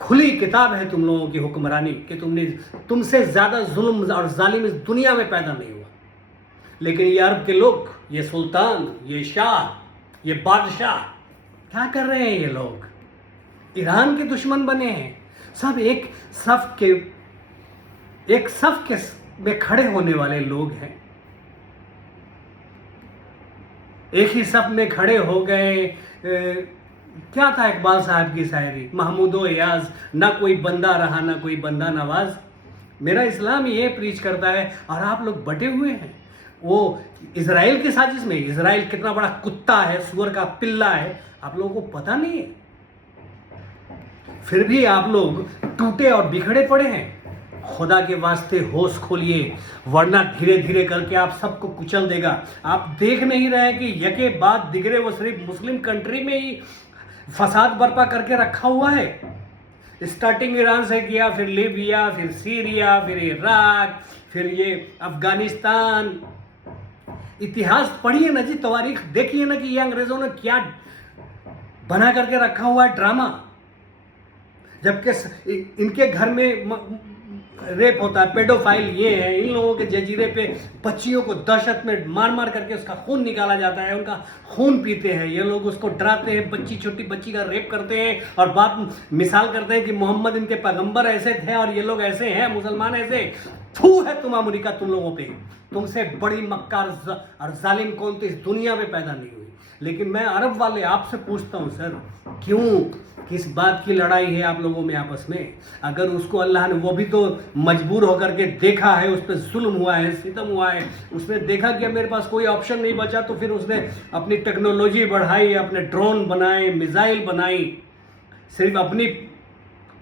کھلی کتاب ہے تم لوگوں کی حکمرانی کہ تم سے زیادہ ظلم اور ظالم اس دنیا میں پیدا نہیں ہوا. لیکن یہ عرب کے لوگ، یہ سلطان، یہ شاہ، یہ بادشاہ کیا کر رہے ہیں؟ یہ لوگ ایران کے دشمن بنے ہیں. سب ایک صف کے میں کھڑے ہونے والے لوگ ہیں. ایک ہی صف میں کھڑے ہو گئے. کیا تھا اقبال صاحب کی شاعری، محمود و ایاز، نہ کوئی بندہ رہا نہ کوئی بندہ نواز. میرا اسلام یہ پریچ کرتا ہے اور آپ لوگ بٹے ہوئے ہیں. وہ اسرائیل کی سازش میں، اسرائیل کتنا بڑا کتا ہے، سور کا پلہ ہے، آپ لوگوں کو پتہ نہیں ہے. پھر بھی آپ لوگ ٹوٹے اور بکھڑے پڑے ہیں. خدا کے واسطے ہوش کھولیے، ورنہ دھیرے دھیرے کر کے آپ سب کو کچل دے گا. آپ دیکھ نہیں رہے کہ یکے بعد دیگرے وہ صرف مسلم کنٹری میں ہی فساد برپا کر کے رکھا ہوا ہے. اسٹارٹنگ ایران سے کیا، پھر لیبیا، پھر سیریا، پھر عراق، پھر یہ افغانستان. اتہاس پڑھیے نا جی، تواریخ دیکھیے نا کہ یہ انگریزوں نے کیا بنا کر کے رکھا ہوا ہے ڈرامہ. جبکہ ان کے گھر میں ریپ ہوتا ہے، پیڈوفائل یہ ہے. ان لوگوں کے جزیرے پہ بچیوں کو دہشت میں مار مار کر کے اس کا خون نکالا جاتا ہے، ان کا خون پیتے ہیں. یہ لوگ اس کو ڈراتے ہیں، چھوٹی بچی کا ریپ کرتے ہیں اور بات مثال کرتے ہیں کہ محمد ان کے پیغمبر ایسے تھے اور یہ لوگ ایسے ہیں، مسلمان ایسے. تھو ہے تم امریکہ تم لوگوں پہ. تم سے بڑی مکار اور ظالم کون تو اس دنیا میں پیدا نہیں ہوئی. لیکن میں عرب والے آپ سے پوچھتا ہوں سر، کیوں، کس بات کی لڑائی ہے آپ لوگوں میں آپس میں؟ اگر اس کو اللہ نے، وہ بھی تو مجبور ہو کر کے دیکھا ہے، اس پہ ظلم ہوا ہے، ستم ہوا ہے، اس نے دیکھا کہ میرے پاس کوئی آپشن نہیں بچا تو پھر اس نے اپنی ٹیکنالوجی بڑھائی، اپنے ڈرون بنائے، میزائل بنائی، صرف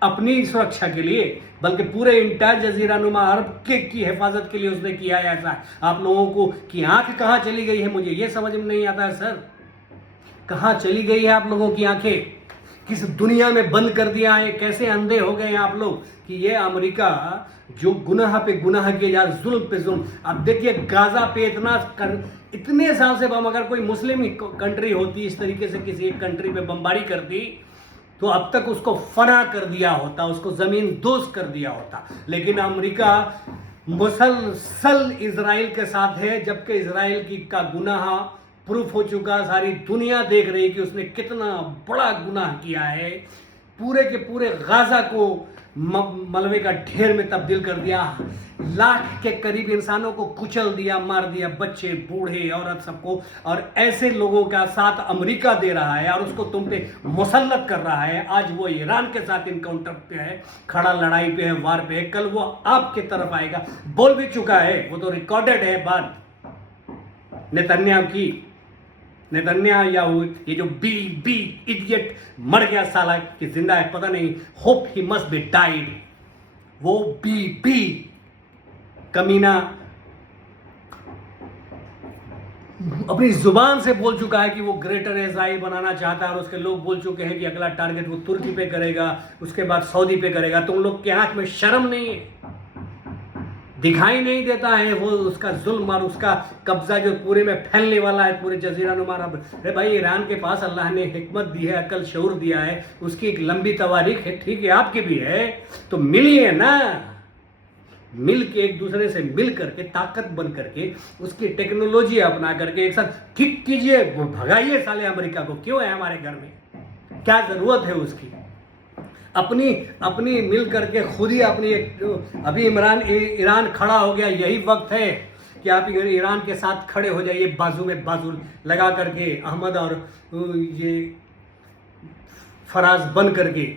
اپنی سرکشا کے لیے، بلکہ پورے انٹائر جزیرہ نما عرب کی حفاظت کے لیے اس نے کیا ہے ایسا. آپ لوگوں کو کی آنکھ کہاں چلی گئی ہے، مجھے یہ سمجھ میں نہیں آتا ہے سر. کہاں چلی گئی ہے آپ لوگوں کی آنکھیں؟ کس دنیا میں بند کر دیا ہے؟ کیسے اندھے ہو گئے ہیں آپ لوگ کہ یہ امریکہ جو گناہ پہ گناہ کیا جا، ظلم پہ ظلم. اب دیکھیے غازہ پہ اتنے سال سے بم، اگر کوئی مسلم کنٹری ہوتی اس طریقے سے کسی ایک کنٹری پہ بمباری کرتی تو اب تک اس کو فنا کر دیا ہوتا، اس کو زمین دوز کر دیا ہوتا. لیکن امریکہ مسلسل اسرائیل کے ساتھ ہے، جبکہ اسرائیل کا گناہ پروف ہو چکا. ساری دنیا دیکھ رہی کہ اس نے کتنا بڑا گناہ کیا ہے. پورے کے پورے غازہ کو ملبے کا ڈھیر میں تبدیل کر دیا، لاکھ کے قریب انسانوں کو کچل دیا، مار دیا، بچے، بوڑھے، عورت، سب کو. اور ایسے لوگوں کا ساتھ امریکہ دے رہا ہے اور اس کو تم پہ مسلط کر رہا ہے. آج وہ ایران کے ساتھ انکاؤنٹر پہ ہے، کھڑا لڑائی پہ ہے، وار پہ ہے. کل وہ آپ کی طرف آئے گا، بول بھی چکا ہے، وہ تو ریکارڈڈ ہے بات نیتنیاہو یہ جو بی ایڈیٹ مر گیا سالہ کہ زندہ ہے پتہ نہیں، hope he must be died. وہ بی کمینہ اپنی زبان سے بول چکا ہے کہ وہ گریٹر اسرائیل بنانا چاہتا ہے، اور اس کے لوگ بول چکے ہیں کہ اگلا ٹارگٹ وہ ترکی پہ کرے گا، اس کے بعد سعودی پہ کرے گا. تم لوگ کے آنکھ میں شرم نہیں ہے؟ دکھائی نہیں دیتا ہے وہ اس کا ظلم اور اس کا قبضہ جو پورے میں پھیلنے والا ہے پورے جزیرہ نما عرب. ارے بھائی، ایران کے پاس اللہ نے حکمت دی ہے، عقل شعور دیا ہے، اس کی ایک لمبی تواریخ ہے، ٹھیک ہے آپ کی بھی ہے، تو ملیے نا، مل کے ایک دوسرے سے مل کر کے طاقت بن کر کے اس کی ٹیکنالوجی اپنا کر کے ایک ساتھ ٹھیک کیجئے، بھگائیے سالے امریکہ کو. کیوں ہے ہمارے گھر میں؟ کیا ضرورت ہے اس کی؟ اپنی مل کر کے خود ہی اپنی ابھی ایران کھڑا ہو گیا. یہی وقت ہے کہ آپ ایران کے ساتھ کھڑے ہو جائیے، بازو میں بازو لگا کر کے، احمد اور یہ فراز بن کر کے،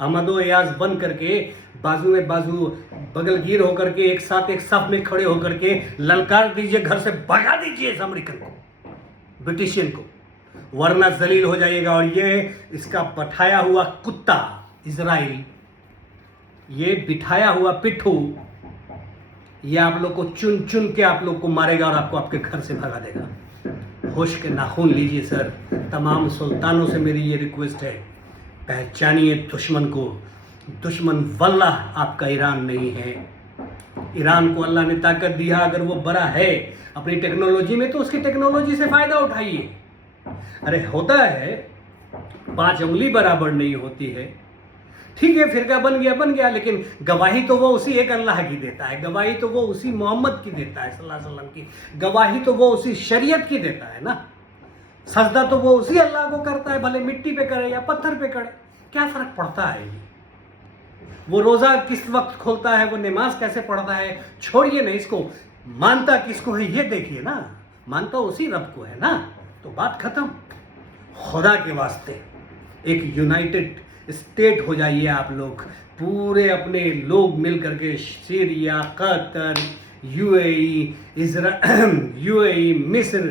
احمد و ایاز بن کر کے، بازو میں بازو بغل گیر ہو کر کے ایک ساتھ ایک صف میں کھڑے ہو کر کے للکار دیجئے، گھر سے بھگا دیجئے اس امریکن کو، برٹشین کو، ورنہ ذلیل ہو جائے گا. اور یہ اس کا بٹھایا ہوا کتا اسرائیل، یہ بٹھایا ہوا پٹھو، یہ آپ لوگ کو چن چن کے آپ لوگ کو مارے گا اور آپ کو آپ کے گھر سے بھگا دے گا. ہوش کے ناخن لیجئے سر. تمام سلطانوں سے میری یہ ریکویسٹ ہے، پہچانیے دشمن کو. دشمن واللہ آپ کا ایران نہیں ہے. ایران کو اللہ نے طاقت دیا، اگر وہ بڑا ہے اپنی ٹیکنالوجی میں تو اس کی ٹیکنالوجی سے فائدہ اٹھائیے. ارے ہوتا ہے 5 انگلی برابر نہیں ہوتی ہے، ٹھیک ہے فرقہ بن گیا لیکن گواہی تو وہ اسی ایک اللہ کی دیتا ہے, گواہی تو وہ اسی محمد کی دیتا ہے صلی اللہ علیہ وسلم کی, گواہی تو وہ اسی شریعت کی دیتا ہے نا. سجدہ تو وہ اسی اللہ کو کرتا ہے, بھلے مٹی پہ کرے یا پتھر پہ کرے, کیا فرق پڑتا ہے. وہ روزہ کس وقت کھولتا ہے, وہ نماز کیسے پڑھتا ہے, چھوڑیے نا اس کو, مانتا کس کو ہے یہ دیکھیے نا, مانتا اسی رب کو ہے نا, تو بات ختم. خدا کے واسطے ایک یونائٹڈ اسٹیٹ ہو جائیے آپ لوگ, پورے اپنے لوگ مل کر کے, سیریا, قطر, یو اے ای, مصر,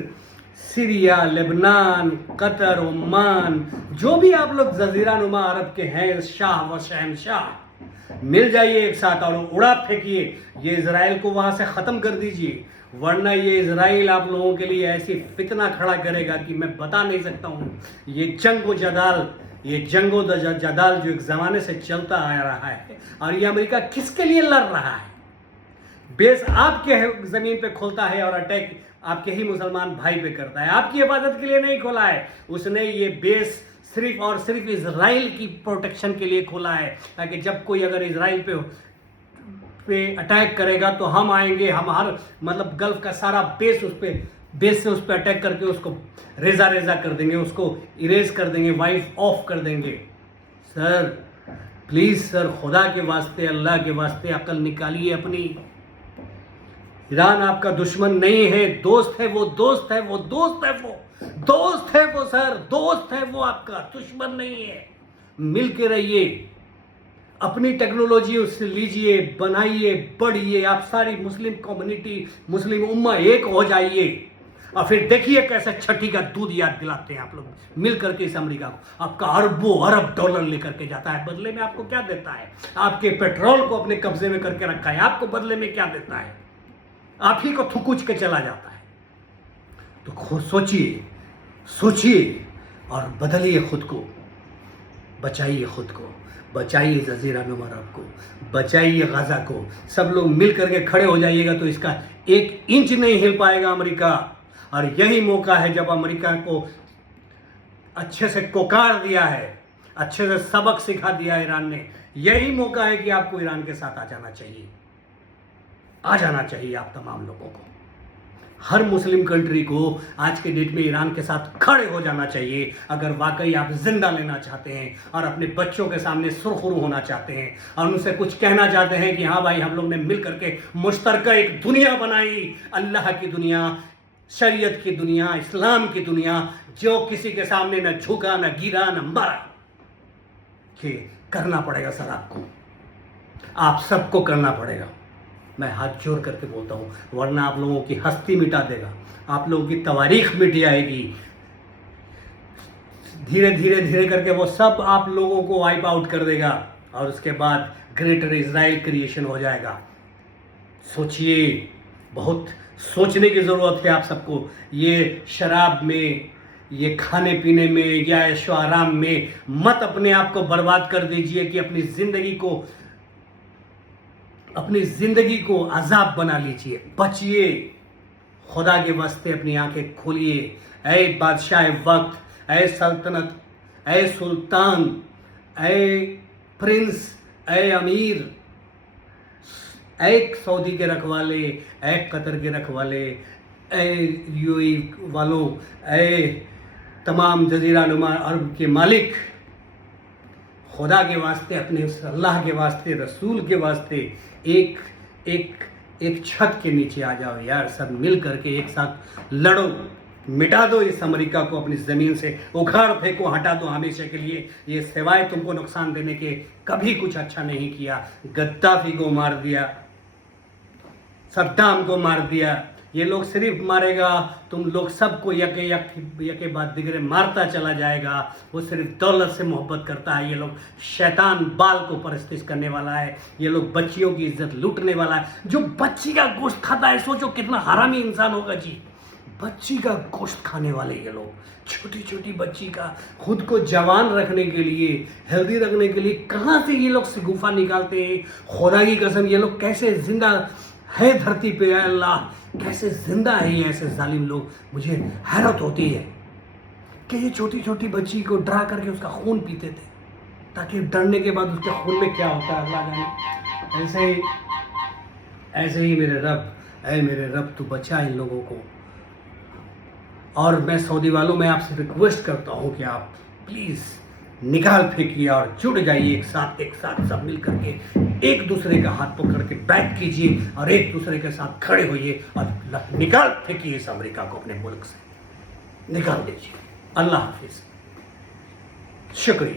سیریا, لبنان, قطر, عمان, جو بھی آپ لوگ جزیرہ نما عرب کے ہیں شاہ و شہنشاہ, مل جائیے ایک ساتھ اور اڑا پھینکیے یہ اسرائیل کو, وہاں سے ختم کر دیجیے, ورنہ یہ اسرائیل آپ لوگوں کے لیے ایسی فتنہ کھڑا کرے گا کہ میں بتا نہیں سکتا ہوں. یہ جنگ و جدال جو ایک زمانے سے چلتا آ رہا ہے, اور یہ امریکہ کس کے لیے لڑ رہا ہے, بیس آپ کے زمین پہ کھولتا ہے اور اٹیک آپ کے ہی مسلمان بھائی پہ کرتا ہے, آپ کی حفاظت کے لیے نہیں کھولا ہے, اس نے یہ بیس صرف اور صرف اسرائیل کی پروٹیکشن کے لیے کھولا ہے, تاکہ جب کوئی اگر اسرائیل پہ اٹیک کرے گا تو ہم آئیں گے, ہم ہر مطلب گلف کا سارا بیس سے اس پہ اٹیک کر کے اس کو ریزا کر دیں گے, اس کو اریز کر دیں گے, وائف آف کر دیں گے. سر پلیز سر, خدا کے واسطے, اللہ کے واسطے عقل نکالیے اپنی. ایران آپ کا دشمن نہیں ہے, دوست ہے, وہ دوست ہے, وہ دوست ہے, وہ دوست ہے, وہ سر دوست ہے, وہ آپ کا دشمن نہیں ہے. مل کے رہیے, اپنی ٹیکنالوجی اس سے لیجئے, بنائیے, بڑھیے, آپ ساری مسلم کمیونٹی, مسلم امہ ایک ہو جائیے, اور پھر دیکھیے کیسے چھٹی کا دودھ یاد دلاتے ہیں آپ لوگ مل کر کے اس امریکہ کو. آپ کا اربوں ارب ڈالر لے کر کے جاتا ہے, بدلے میں آپ کو کیا دیتا ہے, آپ کے پیٹرول کو اپنے قبضے میں کر کے رکھا ہے, آپ کو بدلے میں کیا دیتا ہے, آپ ہی کو تھکوچ کے چلا جاتا ہے. تو خود سوچیے اور بدلیے خود کو, بچائیے خود کو, بچائیے جزیرہ نما عرب کو, بچائیے غزہ کو. سب لوگ مل کر کے کھڑے ہو جائیے گا تو اس کا 1 انچ نہیں ہل پائے گا امریکہ. اور یہی موقع ہے جب امریکہ کو اچھے سے کوکار دیا ہے, اچھے سے سبق سکھا دیا ایران نے, یہی موقع ہے کہ آپ کو ایران کے ساتھ آ جانا چاہیے آپ تمام لوگوں کو. ہر مسلم کنٹری کو آج کے ڈیٹ میں ایران کے ساتھ کھڑے ہو جانا چاہیے, اگر واقعی آپ زندہ لینا چاہتے ہیں اور اپنے بچوں کے سامنے سرخرو ہونا چاہتے ہیں اور ان سے کچھ کہنا چاہتے ہیں کہ ہاں بھائی ہم لوگ نے مل کر کے مشترکہ ایک دنیا بنائی, اللہ کی دنیا, شریعت کی دنیا, اسلام کی دنیا, جو کسی کے سامنے نہ جھکا, نہ گرا, نہ مرا. کہ کرنا پڑے گا سر, آپ سب کو کرنا پڑے گا. میں ہاتھ جوڑ کر کے بولتا ہوں, ورنہ آپ لوگوں کی ہستی مٹا دے گا, آپ لوگوں کی تواریخ مٹ جائے گی. دھیرے کر کے وہ سب آپ لوگوں کو وائپ آؤٹ کر دے گا, اور اس کے بعد گریٹر اسرائیل کریشن ہو جائے گا. سوچئے, بہت سوچنے کی ضرورت ہے آپ سب کو. یہ شراب میں, یہ کھانے پینے میں یا عیش و آرام میں مت اپنے آپ کو برباد کر دیجئے کہ اپنی زندگی کو عذاب بنا لیجئے. بچئے, خدا کے واسطے اپنی آنکھیں کھولیے. اے بادشاہ وقت, اے سلطنت, اے سلطان, اے پرنس, اے امیر, اے سعودی کے رکھوالے, اے قطر کے رکھوالے, اے یو اے والوں, اے تمام جزیرہ نما عرب کے مالک, خدا کے واسطے, اپنے اللہ کے واسطے, رسول کے واسطے ایک چھت کے نیچے آ جاؤ یار. سب مل کر کے ایک ساتھ لڑو, مٹا دو اس امریکہ کو اپنی زمین سے, اکھاڑ پھینکو, ہٹا دو ہمیشہ کے لیے. یہ سوائے تم کو نقصان دینے کے کبھی کچھ اچھا نہیں کیا. غدافی کو مار دیا, صدام کو مار دیا, یہ لوگ صرف مارے گا, تم لوگ سب کو یکے بعد دیگرے مارتا چلا جائے گا. وہ صرف دولت سے محبت کرتا ہے. یہ لوگ شیطان بال کو پرستش کرنے والا ہے. یہ لوگ بچیوں کی عزت لوٹنے والا ہے. جو بچی کا گوشت کھاتا ہے, سوچو کتنا حرامی انسان ہوگا جی. بچی کا گوشت کھانے والے یہ لوگ, چھوٹی بچی کا, خود کو جوان رکھنے کے لیے, ہیلدی رکھنے کے لیے کہاں سے یہ لوگ شگوفہ نکالتے ہیں. خدا کی قسم, یہ لوگ کیسے زندہ ہے دھرتی پہ, اے اللہ کیسے زندہ ہے یہ ایسے ظالم لوگ. مجھے حیرت ہوتی ہے کہ یہ چھوٹی بچی کو ڈرا کر کے اس کا خون پیتے تھے. تاکہ ڈرنے کے بعد اس کے خون میں کیا ہوتا ہے اللہ جانے. ایسے ہی میرے رب، اے میرے رب تو بچا ان لوگوں کو. اور میں سعودی والوں میں آپ سے ریکویسٹ کرتا ہوں کہ آپ پلیز نکال پھینکیے اور جڑ جائیے ایک ساتھ سب مل کر کے ایک دوسرے کا ہاتھ پکڑ کے بیٹھ کیجیے اور ایک دوسرے کے ساتھ کھڑے ہوئیے اور نکال پھینکیے اس امریکہ کو اپنے ملک سے، نکال دیجیے. اللہ حافظ. شکریہ.